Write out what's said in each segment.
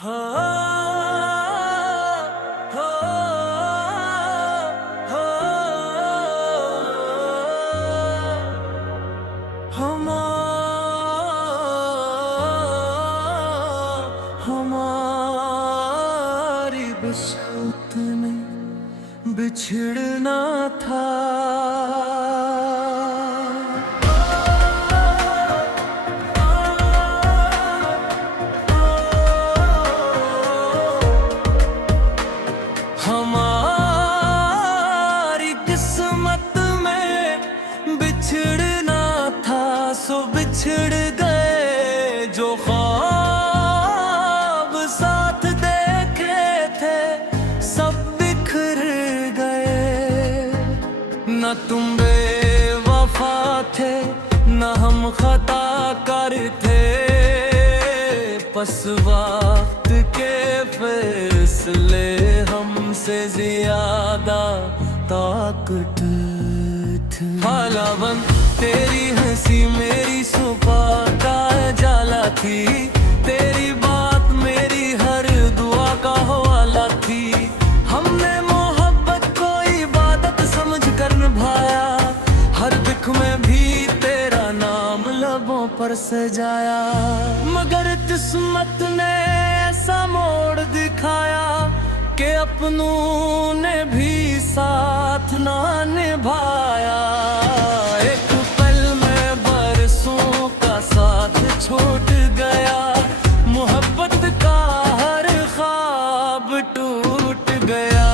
हमारी बिस्मत में बिछड़ना था। हमारी किस्मत में बिछड़ना था, सो बिछड़ गए जो ख्वाब साथ देखे थे, सब बिखर गए। न तुम बेवफा थे, न हम खता कर थे, बस वक्त के फैसले हमसे ज्यादा ताकत थी। हालावन तेरी हंसी मेरी सुबह का जाला थी, तेरी बात मेरी हर दुआ का हवाला थी। हमने मोहब्बत को इबादत समझ कर निभाया, हर दुख में भी तेरा नाम लबों पर सजाया। मगर किस्मत ने ऐसा मोड़ दिखाया कि अपनों ने भी साथ ना निभाया। एक पल में बरसों का साथ छूट गया, मोहब्बत का हर ख्वाब टूट गया।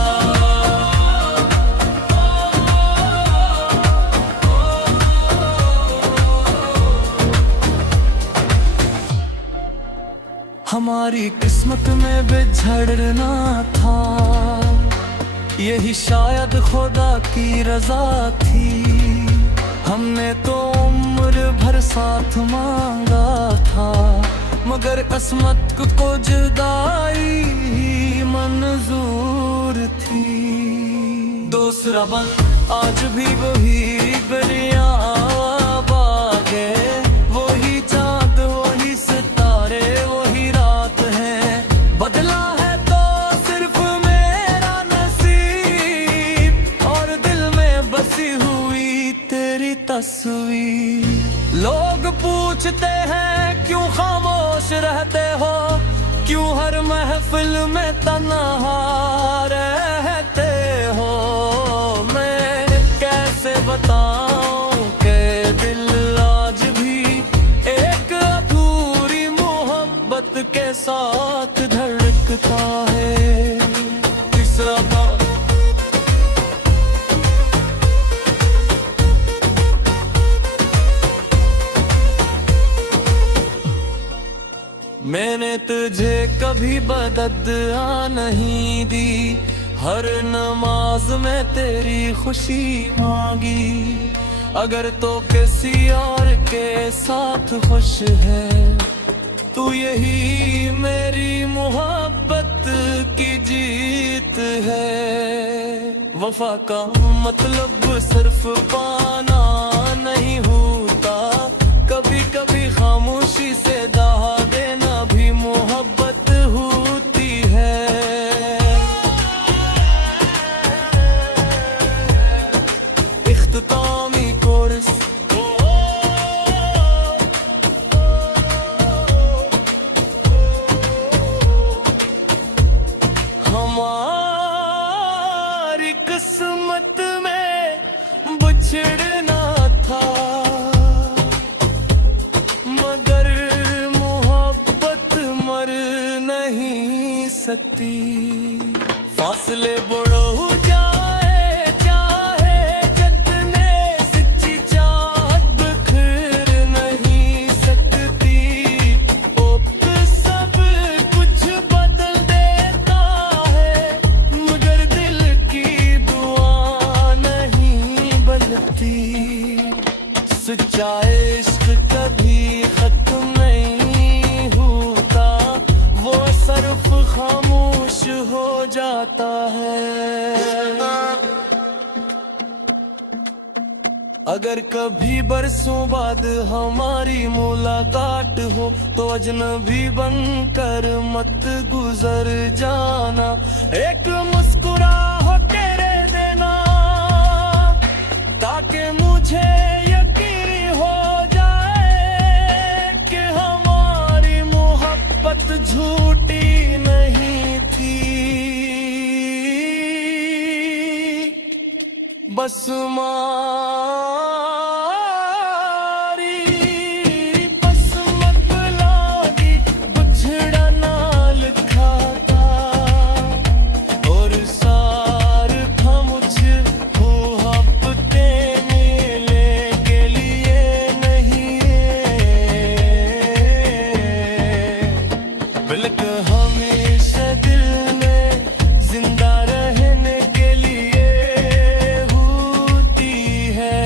हमारी किस्मत में बिछड़ना था, यही शायद खुदा की रजा थी। हमने तो उम्र भर साथ मांगा था, मगर किस्मत को जुदाई मंजूर थी। दूसरा बन आज भी वही गलियां बागे, वही चाँद वही सितारे वही रात है। बदला है तो सिर्फ मेरा नसीब, और दिल में बसी हुई तेरी तस्वीर। लोग पूछते हैं क्यों खामोश रहते हो, क्यों हर महफिल में तन्हा रहते हो। मैं कैसे बताऊं कि दिल आज भी एक अधूरी मोहब्बत के साथ धड़कता है। तीसरा मैंने तुझे कभी बददुआ नहीं दी, हर नमाज में तेरी खुशी मांगी। अगर तो किसी और के साथ खुश है, तू यही मेरी मोहब्बत की जीत है। वफा का मतलब सिर्फ पाना नहीं होता, कभी कभी खामोशी से दहा देना भी मोहब्बत होती है। इख्तितामी कोरस हमारी किस्मत में बिछड़ना था, मगर मोहब्बत मर नहीं सकती। फासले बढ़ो जाए चाहे जितने, सच्ची चाहत बिखर नहीं सकती। वक्त सब कुछ बदल देता है, मगर दिल की दुआ नहीं बदलती। सच्चा इश्क कभी खत्म नहीं होता, वो सिर्फ खामोश हो जा जाता है। अगर कभी बरसों बाद हमारी मुलाकात हो तो अजनबी बनकर मत गुजर जाना। एक मुस्कुराहट तेरे देना ताकि मुझे यकीन हो जाए कि हमारी मोहब्बत झूठी नहीं थी। बस हमेशा दिल में जिंदा रहने के लिए होती है।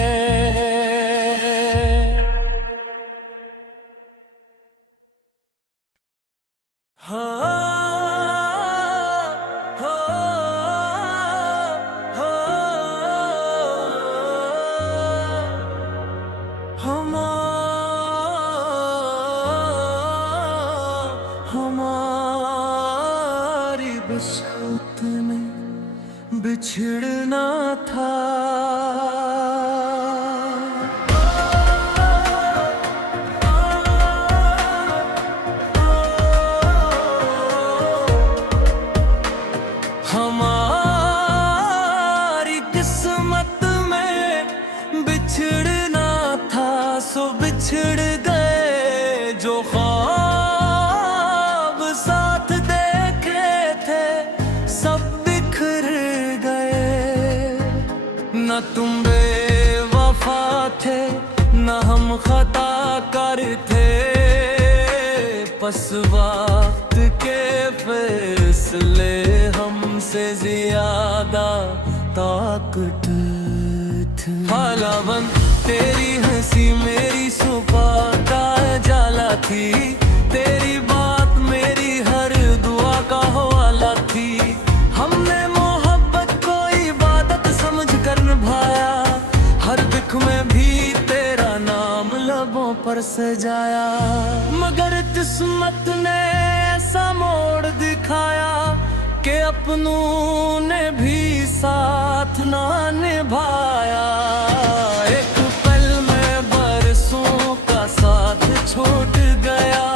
हमारी बसंत में बिछड़ना था। हमारी किस्मत में बिछड़ना था, सो बिछड़ गए जो ख्वाब साथ देखे थे सब बिखर गए। न तुम बेवफा थे न हम खता कर थे, बस वक्त के फैसले हमसे ज्यादा ताकत थी। हालावन तेरी हंसी मेरी सुबह का जाला थी, तेरी बात मेरी हर दुआ का हवाला थी। हमने मोहब्बत को इबादत समझ कर निभाया, हर दुख में भी तेरा नाम लबों पर सजाया। मगर किस्मत ने ऐसा मोड़ दिखाया कि अपनों ने भी साथ ना निभाया। एक पल में बरसों का साथ छूट गया,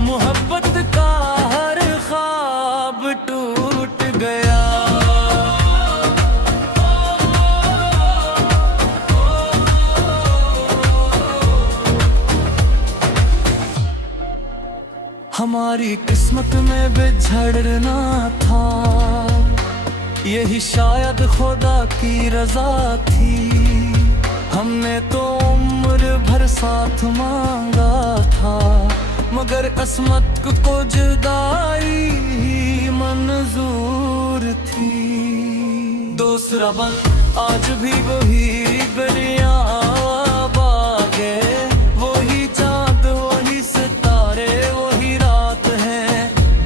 मोहब्बत का हर ख्वाब टूट गया। हमारी किस्मत में बिछड़ना था, यही शायद खुदा की रजा थी। हमने तो उम्र भर साथ मांगा था, मगर किस्मत को जुदाई मंजूर थी। दूसरा बन आज भी वही गलियां बागे, वही चांद वही सितारे वही रात है।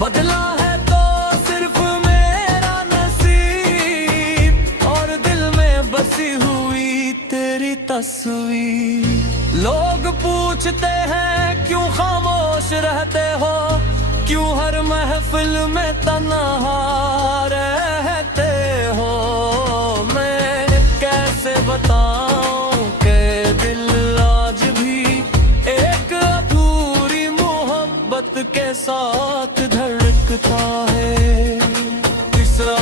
बदला है तो सिर्फ मेरा नसीब और दिल में बसी हुई तेरी तस्वीर। लोग पूछते हैं क्यों खामोश रहते हो, क्यों हर महफिल में तन्हा रहते हो। मैं कैसे बताऊं कि दिल आज भी एक अधूरी मोहब्बत के साथ धड़कता है। तीसरा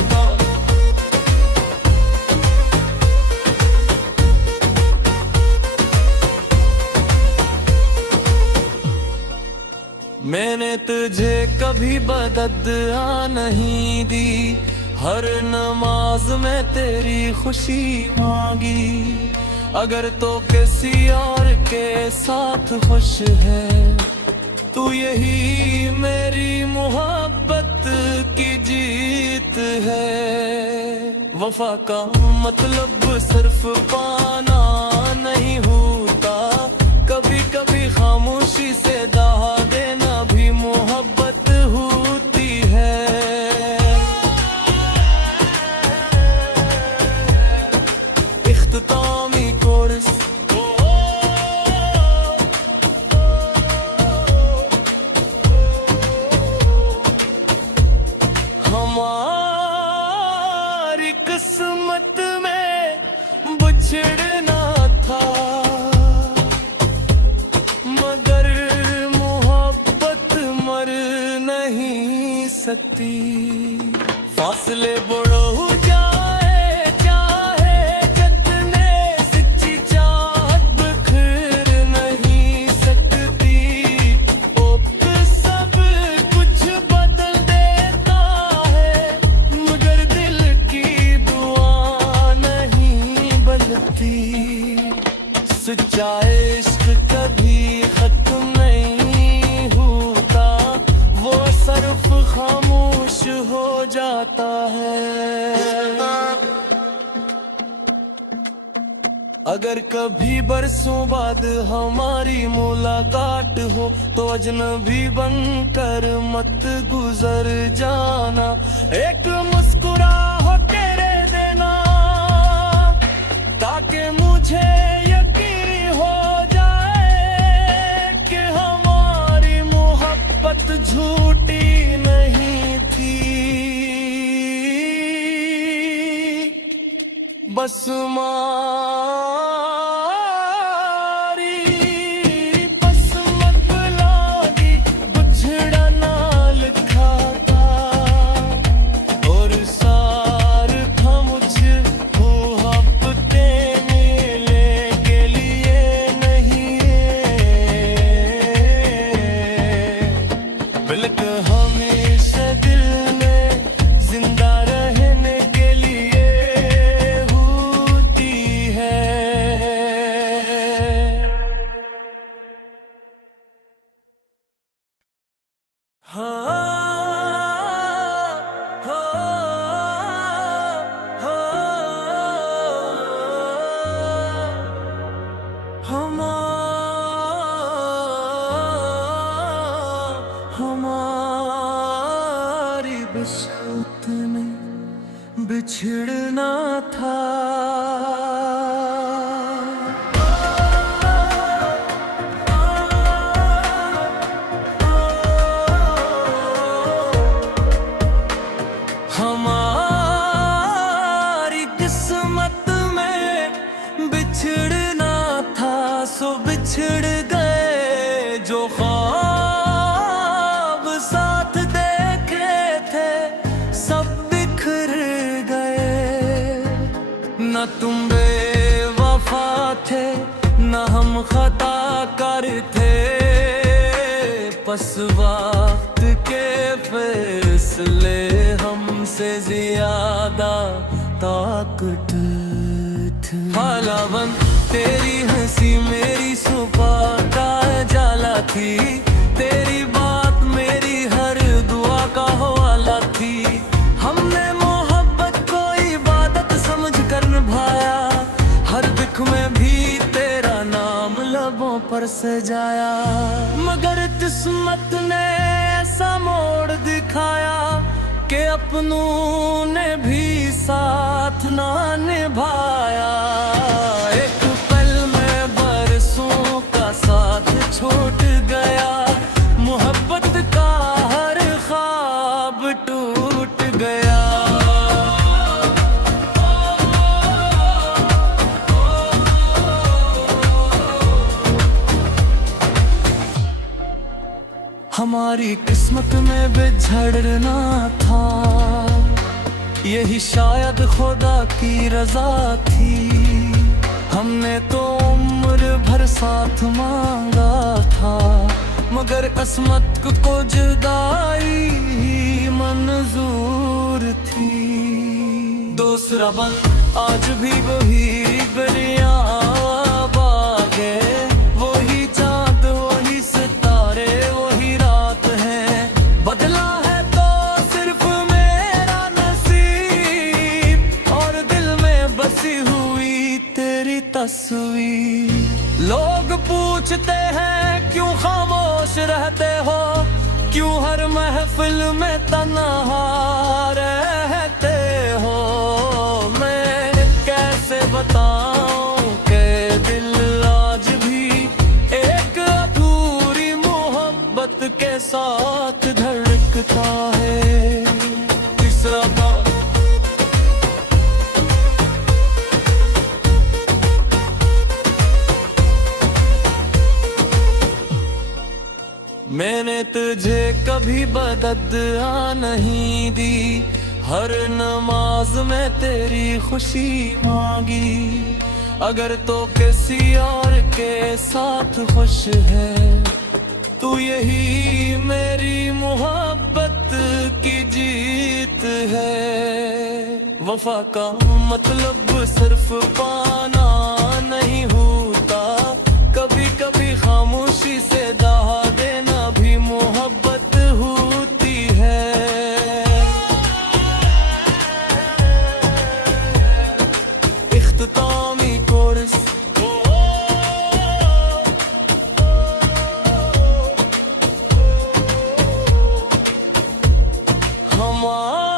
मैंने तुझे कभी बददुआ नहीं दी, हर नमाज में तेरी खुशी मांगी। अगर तो किसी और के साथ खुश है तू यही मेरी मोहब्बत की जीत है। वफा का मतलब सिर्फ पाना नहीं होता, कभी कभी खामोशी से दहा देना भी मोहब्बत होती है। इख्तितामी कोरस नहीं सकती। फासले बढ़ो जाए चाहे जितने, सच्ची चाहत बिखर नहीं सकती। सब कुछ बदल देता है मगर दिल की दुआ नहीं बदलती। सच्चा इश्क कभी खत्म नहीं होता, वो सिर्फ खामोश हो जाता है। अगर कभी बरसों बाद हमारी मुलाकात हो तो अजनबी बनकर मत गुजर जाना। एक मुस्कुराहट तेरे देना ताकि मुझे यकीन हो जाए कि हमारी मोहब्बत झूठी नहीं थी। बस किस्मत लागी बिछड़ा ना लिखा था, और सार था मुझको हफ्ते मिलने के लिए नहीं। बल्कि हमेशा दिल में जिंदा रहने के लिए होती है। हमारी बिस्मत में बिछड़ना था। हमारी किस्मत में बिछड़ना था, सो बिछड़ गए जो ख्वाब साथ देखे थे, सब बिखर गए। न तुम बेवफा थे न हम खता कर थे, बस वक्त के फैसले हमसे ज्यादा ताकत थी। हालावन तेरी हंसी मेरी सुबह का जाला थी, तेरी बात मेरी हर दुआ का हवाला थी। हमने मोहब्बत को इबादत समझ कर निभाया, हर दुख में भी तेरा नाम लबों पर सजाया। मगर किस्मत ने ऐसा मोड़ दिखाया कि अपनों ने भी साथ ना निभाया। एक पल में बरसों का साथ छूट गया, मोहब्बत का हर ख्वाब टूट गया। हमारी किस्मत में बिछड़ना था, यही शायद खुदा की रजा थी। हमने तो उम्र भर साथ मांगा था, मगर किस्मत को जुदाई मंजूर थी। दूसरा बन आज भी वही गलियां बागे, वही चांद वही सितारे वही रात है। बदला है तो सिर्फ मेरा नसीब, और दिल में बसी हुई तेरी तस्वीर। लोग पूछते हैं क्यों खामोश रहते हो, क्यों हर महफिल में तन्हा रहते हो। मैं कैसे बताऊं कि दिल आज भी एक अधूरी मोहब्बत के साथ धड़कता है। तीसरा था मैंने तुझे कभी बददुआ नहीं दी, हर नमाज में तेरी खुशी मांगी। अगर तो किसी और के साथ खुश है, तू यही मेरी मोहब्बत की जीत है। वफा का मतलब सिर्फ पाना नहीं होता, कभी कभी खामोशी से दहा देना भी मोहब्बत होती है। इख्तितामी कोरस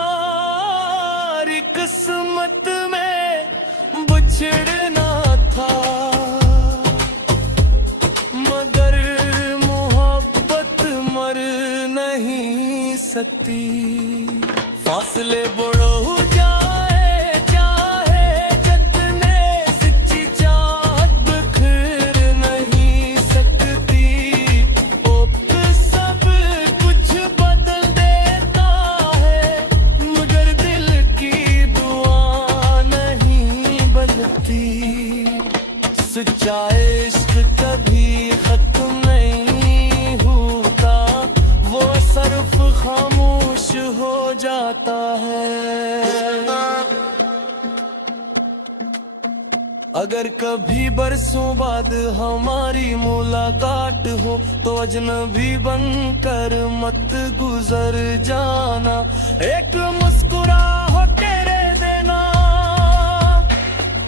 हमारी किस्मत में बिछड़ना था, मगर मोहब्बत मर नहीं सकती। फासले बढ़ो जाए चाहे जितने, सच्ची चाहत बिखर नहीं सकती। वक्त सब कुछ बदल देता है, मगर दिल की दुआ नहीं बदलती। सच्चा इश्क कभी खत्म नहीं होता, वो सिर्फ खामोश हो जाता है। अगर कभी बरसों बाद हमारी मुलाकात हो, तो अजनबी बनकर मत गुजर जाना। एक मुस्कुराहट तेरे देना,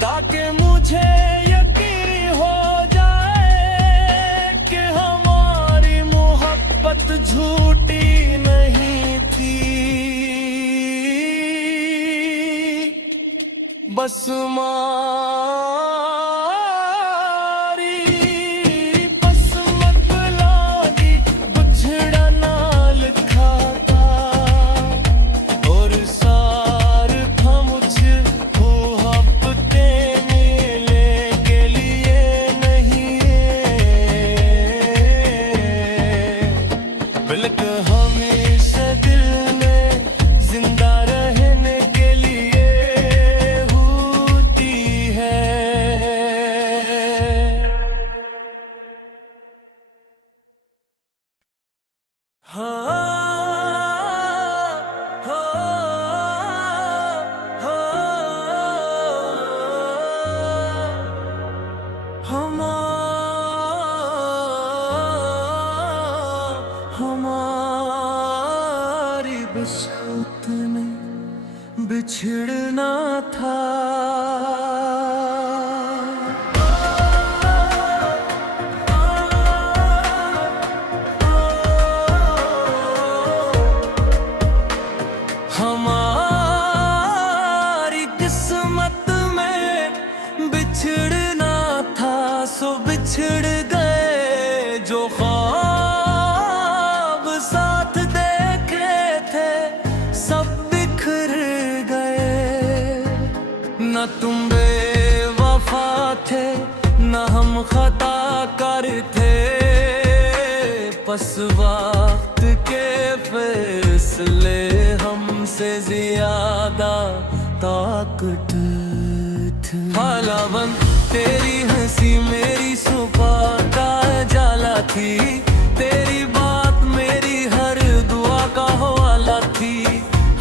ताकि मुझे यकीन हो जाए कि हमारी मोहब्बत झूठी नहीं थी। बस मारी किस्मत लागी, बिछड़ा ना लिखा था, और सार था मुझको हफ्ते मिलने के लिए नहीं, बल्कि हमेशा दिल में जिंदा रहने के लिए होती है। हाँ हमारी बिस्मत में बिछड़ना था। हमारी किस्मत में बिछड़ना था, सो बिछड़ गए जो ख्वाब साथ देखे थे, सब बिखर गए। न तुम बेवफा थे, न हम खता कर थे, बस वक्त के फैसले हमसे ज्यादा ताकत थी। हालावन तेरी हंसी मेरी सुबह का जाला थी, तेरी बात मेरी हर दुआ का हवाला थी।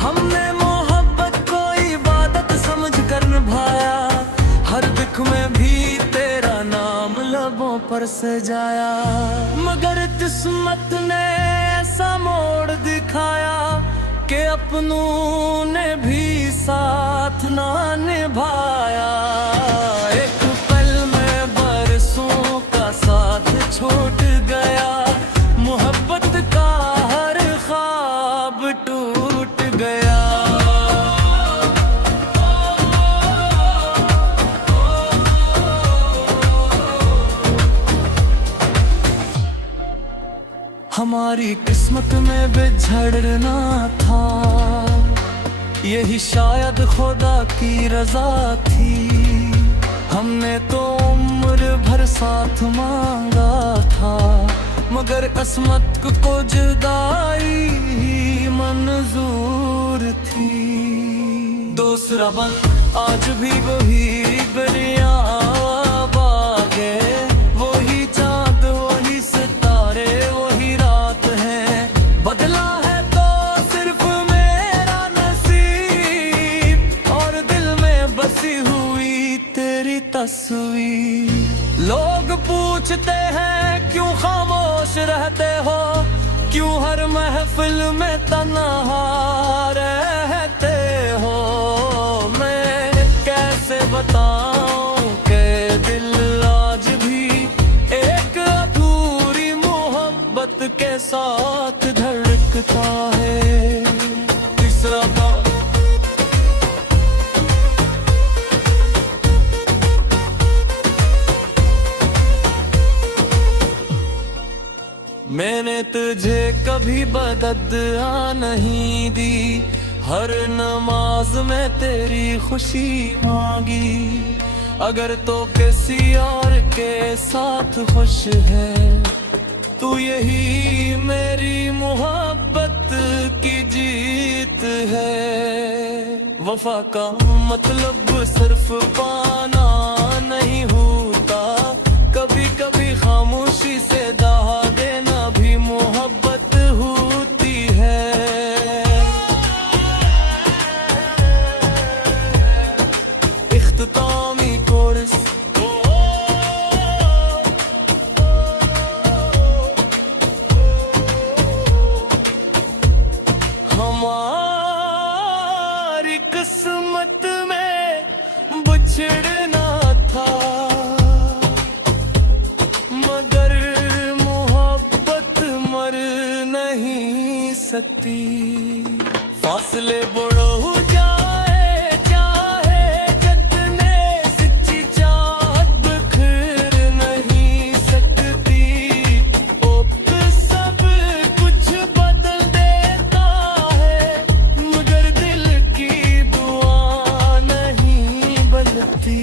हमने मोहब्बत को इबादत समझ कर निभाया, हर दुख में भी तेरा नाम लबों पर सजाया। मगर किस्मत ने ऐसा मोड़ दिखाया कि अपनों ने भी साथ ना निभाया। एक पल में बरसों का साथ छूट गया, मोहब्बत का हर ख्वाब टूट गया। हमारी किस्मत में बिछड़ना था, यही शायद खुदा की रजा थी। हमने तो उम्र भर साथ मांगा था, मगर किस्मत को जुदाई ही मंजूर थी। दूसरा बन आज भी वही गलियां बागे, वही चांद वही सितारे वही रात है। बदला है तो सिर्फ मेरा नसीब और दिल में बसी हुई तेरी तस्वीर। लोग पूछते हैं क्यों खामोश रहते हो, क्यों हर महफिल में तन्हा रहते हो। मैं कैसे बताऊं कि दिल आज भी एक अधूरी मोहब्बत के साथ धड़कता है। तीसरा बात मैंने तुझे कभी बददुआ नहीं दी, हर नमाज में तेरी खुशी मांगी। अगर तो किसी और के साथ खुश है तू यही मेरी मोहब्बत की जीत है। वफा का मतलब सिर्फ पाना नहीं होता, कभी कभी खामोशी से दहा देना भी मोहब्बत होती है। इख्तितामी कोरस हमारी किस्मत में बिछड़ना था, मगर मोहब्बत मर नहीं सकती। फासले बढ़ो जाए चाहे जितने, सच्ची चाहत बिखर नहीं सकती। सब कुछ बदल देता है, मगर दिल की दुआ नहीं बदलती।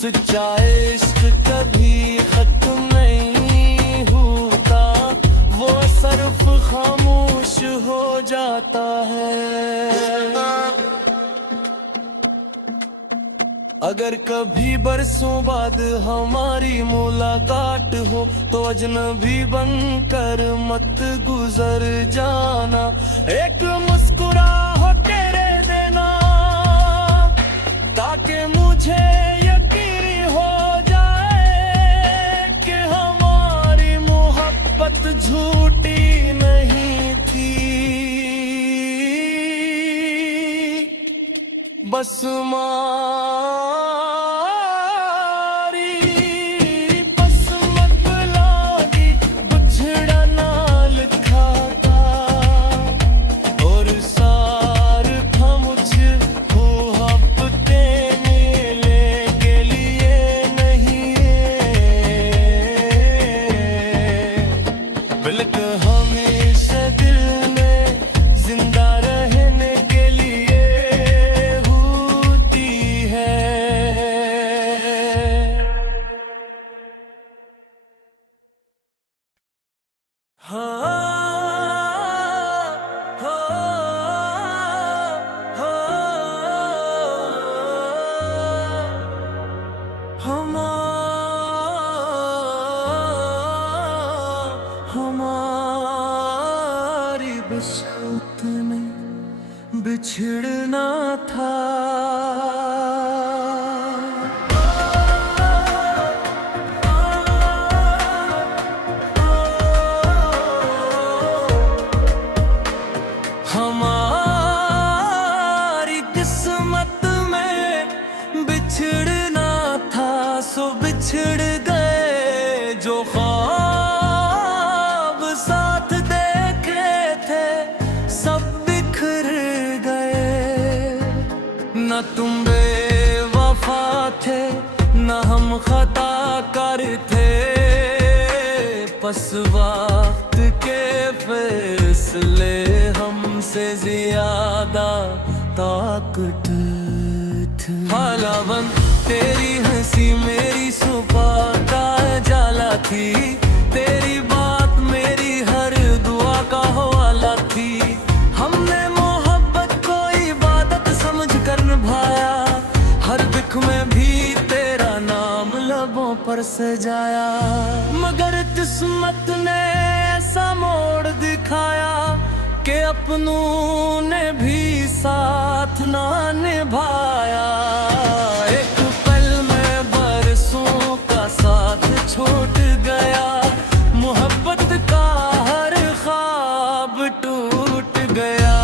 सच्चा इश्क कभी खत्म नहीं होता, वो सिर्फ खामोश हो जाता है। अगर कभी बरसों बाद हमारी मुलाकात हो तो अजनबी बनकर मत गुजर जाना। एक मुस्कुराहट तेरे देना ताकि मुझे यकीन हो जाए कि हमारी मोहब्बत झूठी नहीं थी। बस किस्मत लागी बिछड़ना लिखा था, और सार था मुझको हफ्ते मिलने के लिए नहीं। बल्कि हमेशा दिल में जिंदा रहने के लिए होती है। हमारी बिस्मत में बिछड़ना था। हमारी किस्मत में बिछड़ना था, सो बिछड़ गए जो ख्वाब साथ देखे थे, सब बिखर गए। न तुम बेवफा थे न हम खता कर थे, बस वक्त के फैसले हमसे ज्यादा ताकत थी। हालावन तेरी हंसी मेरी सुबह का जाला थी, तेरी बात मेरी हर दुआ का हवाला थी। हमने मोहब्बत को इबादत समझ कर निभाया, हर दुख में भी तेरा नाम लबों पर सजाया। मगर किस्मत ने ऐसा मोड़ दिखाया कि अपनों ने भी साथ ना निभाया। एक पल में बरसों का साथ छूट गया, मोहब्बत का हर ख्वाब टूट गया।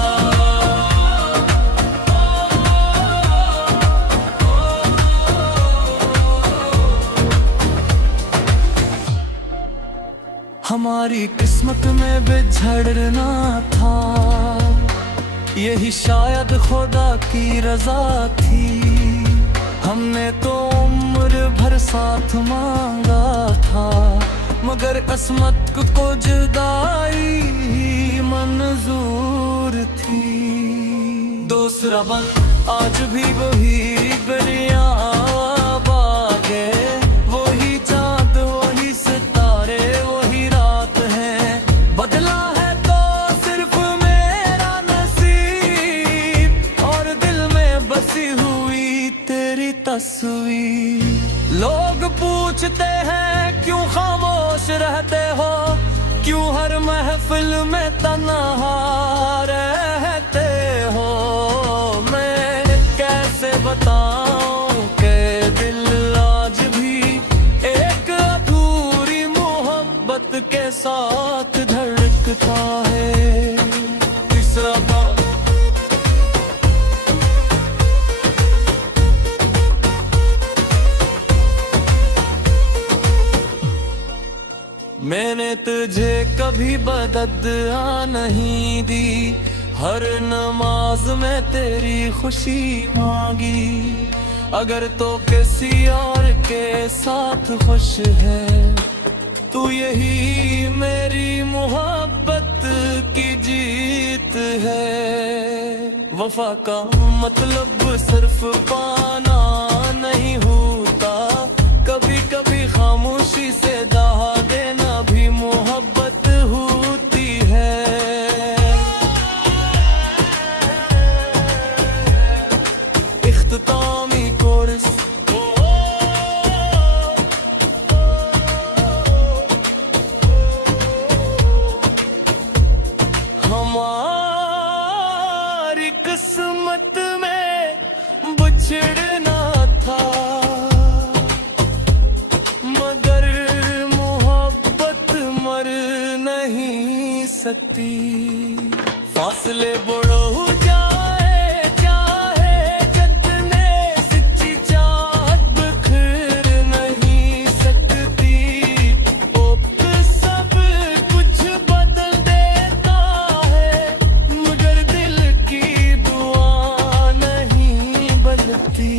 हमारी किस्मत में बिछड़ना था, यही शायद खुदा की रजा थी। हमने तो उम्र भर साथ मांगा था, मगर किस्मत को जुदाई मंजूर थी। दूसरा बन आज भी वही गलियां बागे, वही चांद वही सितारे वही रात है। बदला है तो सिर्फ मेरा नसीब और दिल में बसी हुई तेरी तस्वीर। लोग पूछते हैं क्यों खामोश रहते हो, क्यों हर महफिल में तन्हा रहते हो। मैं कैसे बताऊं कि दिल आज भी एक अधूरी मोहब्बत के साथ धड़कता है। तीसरा बात मैंने तुझे कभी बददुआ नहीं दी, हर नमाज में तेरी खुशी मांगी। अगर तो किसी और के साथ खुश है, तू यही मेरी मोहब्बत की जीत है। वफा का मतलब सिर्फ पाना नहीं होता, कभी कभी खामोशी से दहा देना भी मोहब्बत होती है। इख्तितामी कोरस हमारी किस्मत में बिछड़ना था, मगर मोहब्बत मर नहीं सकती। फासले बढ़ो जाए चाहे कितने, सच्ची चाहत बिखर नहीं सकती। सब कुछ बदल देता है, मगर दिल की दुआ नहीं बदलती।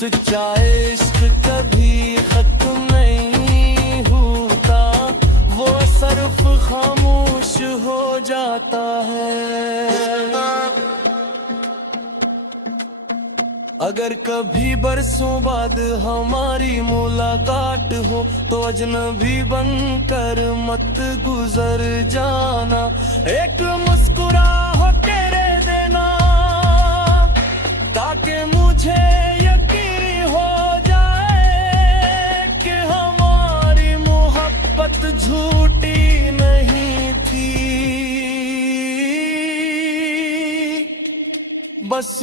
सच्चा इश्क कभी खत्म नहीं होता, वो सिर्फ खामोश हो जाता है। अगर कभी बरसों बाद हमारी मुलाकात हो, तो अजनबी बनकर मत गुजर जाना। एक मुस्कुराहट तेरे देना, ताकि मुझे यकीन हो जाए कि हमारी मोहब्बत झूठी नहीं थी। बस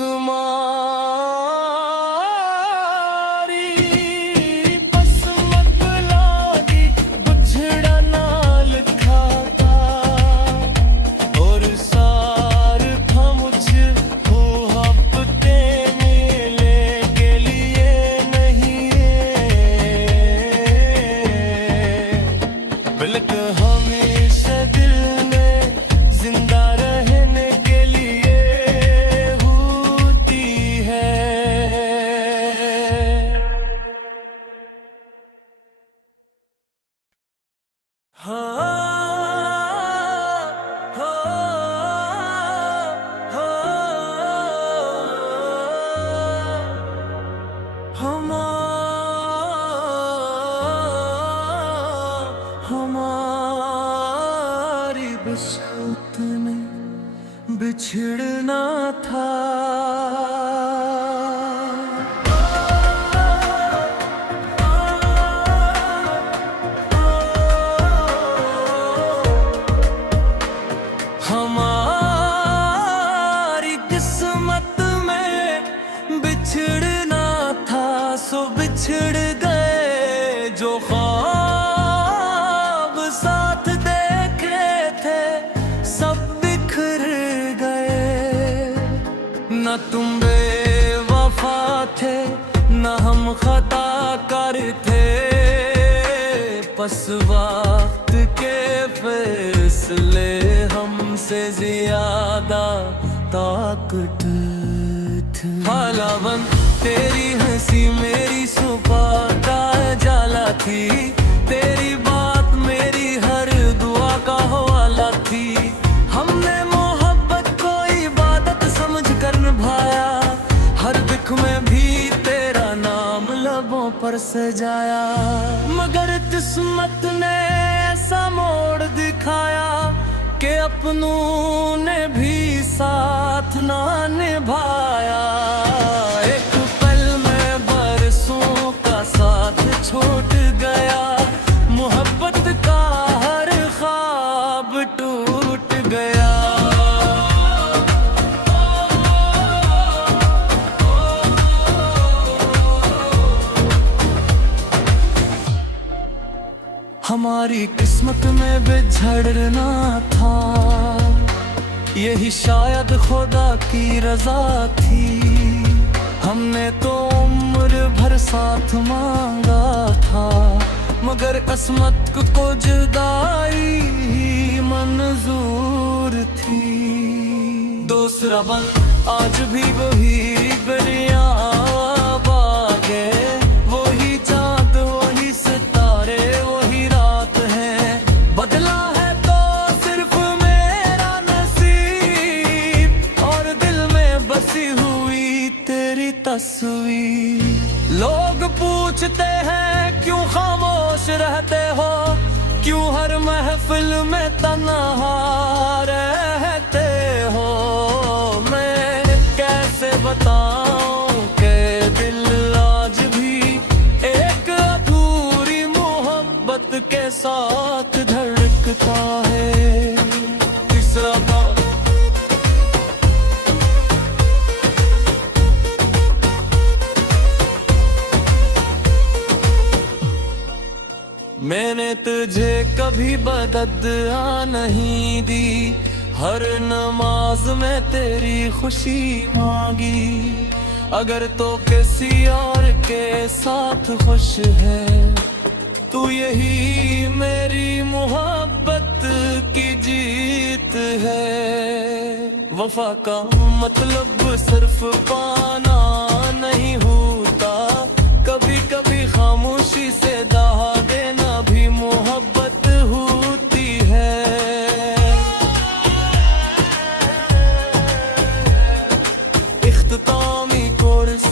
किस्मत लागी बिछड़ना लिखा था, और सार था मुझे मोहब्बते मिलने के लिए नहीं। बल्कि हमेशा दिल में जिंदा रहने के लिए होती है। किस्मत में बिछड़ना था। हमारी किस्मत में बिछड़ना था, सो बिछड़ गए जो ख्वाब साथ देखे थे, सब बिखर गए। न तुम बेवफा थे, न हम खता कर थे, बस वक्त के फैसले हमसे ज्यादा ताकत थी। हालावन तेरी हंसी मेरी सुबह का जाला थी, तेरी बात मेरी हर दुआ का हवाला थी। हमने मोहब्बत को इबादत समझ कर निभाया, हर दुख में भी तेरा नाम लबों पर सजाया। मगर किस्मत ने ऐसा मोड़ दिखाया कि अपनों ने भी साथ ना निभाया। एक पल में बरसों का साथ छूट गया, मोहब्बत का हर ख्वाब टूट गया। हमारी किस्मत में बिछड़ना था, यही शायद खुदा की रजा थी। हमने तो उम्र भर साथ मांगा था, मगर किस्मत को जुदाई मंजूर थी। दूसरा बन आज भी वही गलियां बागे, वही चांद वही सितारे वही रात है। बदला है तो सिर्फ मेरा नसीब, और दिल में बसी हुई तेरी तस्वीर। लोग पूछते हैं क्यों खामोश रहते हो, क्यों हर महफिल में तन्हा रहते हो। मैं कैसे बताऊं कि दिल आज भी एक अधूरी मोहब्बत के साथ धड़कता है। तीसरा बात मैंने तुझे कभी बददुआ नहीं दी, हर नमाज में तेरी खुशी मांगी। अगर तो किसी और के साथ खुश है, तू यही मेरी मोहब्बत की जीत है। वफा का मतलब सिर्फ पाना नहीं होता, कभी कभी खामोशी से दहा देना भी मोहब्बत होती है। इख्तितामी कोर्स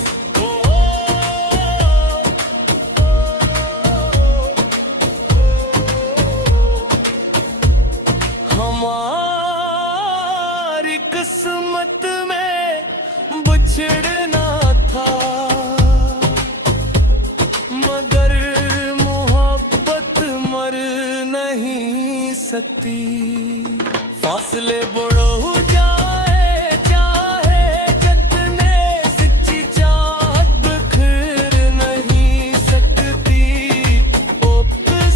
हमारी किस्मत में बिछड़ना था, मगर मोहब्बत मर नहीं सकती। फासले बढ़ो जाए चाहे जितने, सच्ची चाहत बिखर नहीं सकती।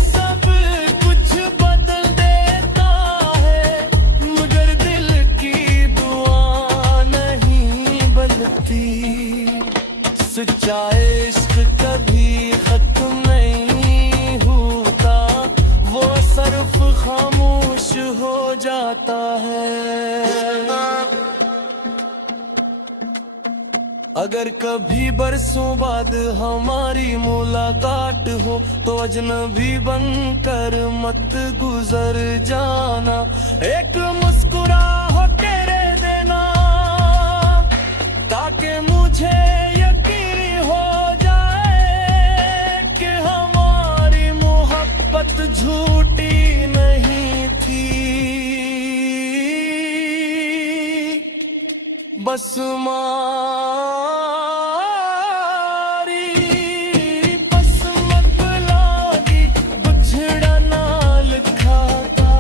सब कुछ बदल देता है, मगर दिल की दुआ नहीं बदलती। सच्चा इश्क कभी खत्म नहीं होता, वो सिर्फ खामोश हो जाता है। अगर कभी बरसों बाद हमारी मुलाकात हो, तो अजनबी बनकर मत गुजर जाना। एक मुस्कुराहट तेरे देना, ताकि मुझे यकीन हो जाए कि हमारी मोहब्बत झूठी नहीं थी। बस मारी किस्मत लागी बिछड़ा ना लिखा था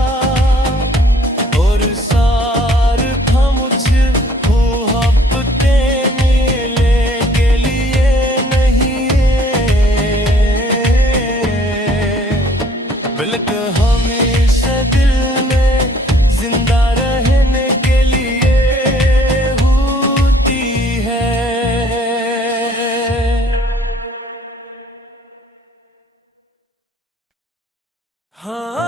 और सार था मुझको हफ्ते मिलने के लिए नहीं बल्कि हमेशा दिल में जिंदा रहने के लिए होती है। हाँ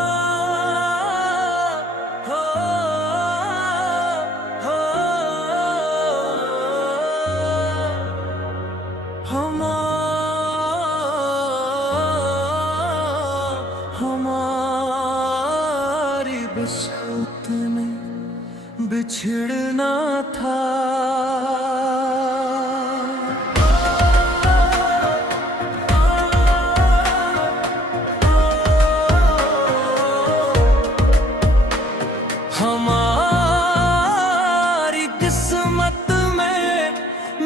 हमारी बसंत में बिछड़ना था। हमारी किस्मत में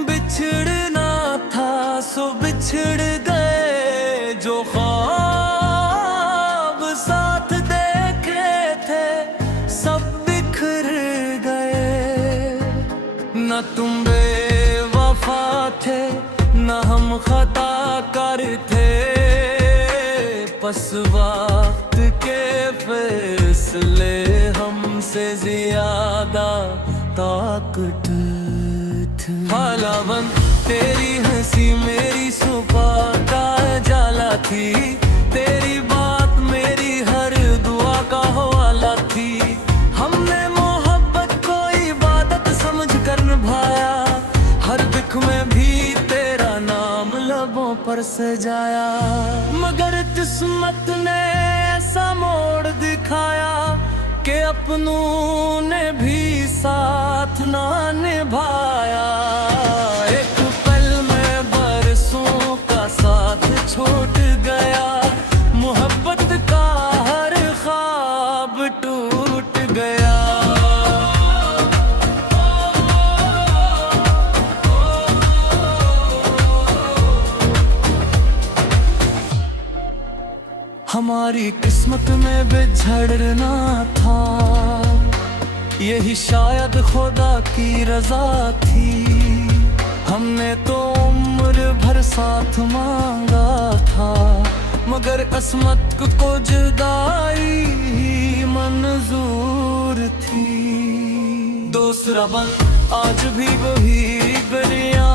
बिछड़ना था सो बिछड़ गए जो ख्वाब साथ देखे थे सब बिखर गए। न तुम बेवफा थे न हम खता कर थे बस वक्त के फैसले हमसे ज्यादा ताकत थी। हालावन तेरी हंसी मेरी सुबह का जाला थी तेरी बात मेरी हर दुआ का हवाला थी। हमने मोहब्बत को इबादत समझ कर निभाया हर दुख में भी तेरा नाम लबों पर सजाया। मगर किस्मत ने ऐसा मोड़ दिखाया कि अपनों ने भी साथ ना निभाया। एक पल में बरसों का साथ छूट गया मोहब्बत का हर ख्वाब टूट गया। हमारी किस्मत में बिछड़ना था यही शायद खुदा की रजा थी। हमने तो उम्र भर साथ मांगा था मगर किस्मत को जुदाई मंजूर थी। दूसरा बन आज भी वही गरिया